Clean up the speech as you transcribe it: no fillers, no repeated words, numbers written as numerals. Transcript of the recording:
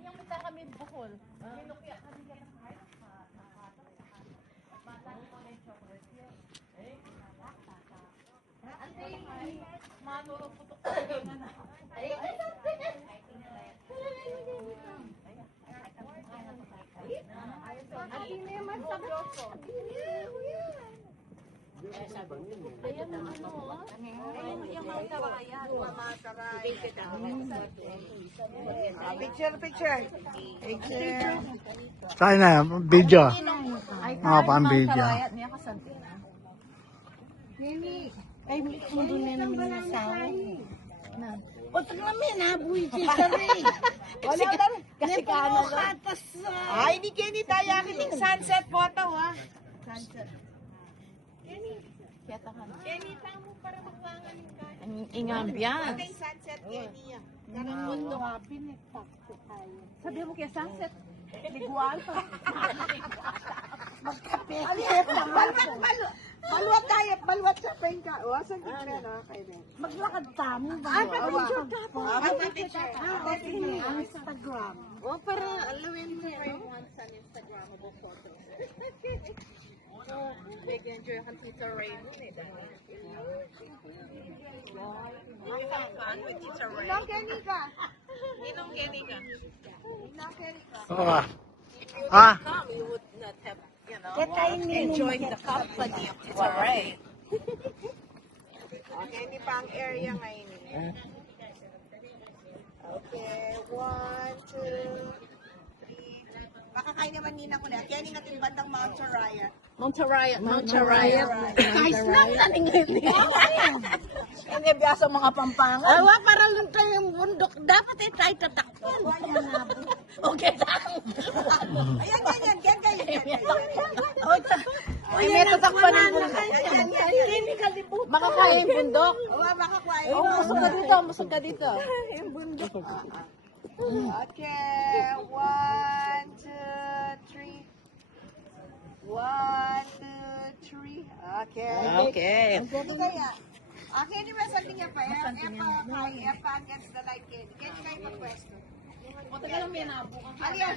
Yung kita kami bukol. Minukya kami yan. Manurog putok. Ayan ang ano, yung mga karaya. Picture. Picture. Saan na? Video. Mga pang-video. Ay, mundo na namin yung asawa. Otak namin, nabuhay siya sa rin. Wala ka rin. Kasi kaano lang. Ay, di Kenny tayo aking sunset photo, ha? Sunset. Kenny, tamo para magwangan yung kanya. Ang ingambyan. Ating sunset, Kenny, ah. Ganang mundo. Sabi mo kaya sunset. Liguan pa. Magkape. Balwat sa penka. O, sa gitna na kayo. Maglakad tamo ba? Ay, pag-picture ka po. Pag-picture. Instagram. O, para alawin mo yung sa Instagramable photos. Big enjoy ang Tita Raymond. With Tita Raymond. Inong Kenny ka. Inong Kenny ka. Inong Kenny ka. Oh. Ah. We would not have, you know, enjoyed the company of Tita Ray. Okay, hindi pa ang area ngayon. Okay, 1, 2, 3. Makakain naman nina ko na. Kaya ni natin bandang Mount Soraya. Mount Chariot. Guys, nang hindi. Hindi biasa mga Pampanga. Awa, para lang tayong bundok. Dapat tayo tatakpan. Okay lang. Ayan. Ay, may tatakpan ng bundok. Makakaya yung bundok. Awa, makakuha. Musog ka dito. Yung bundok. Okay, 1, 2, 3. 1, 2, 3. Okay. Hindi kaya. Okay, di ba sabi niya pa? Epa against the light. Kaya kayo pagpwesto. Matagal lang may nabukan. Ano yan?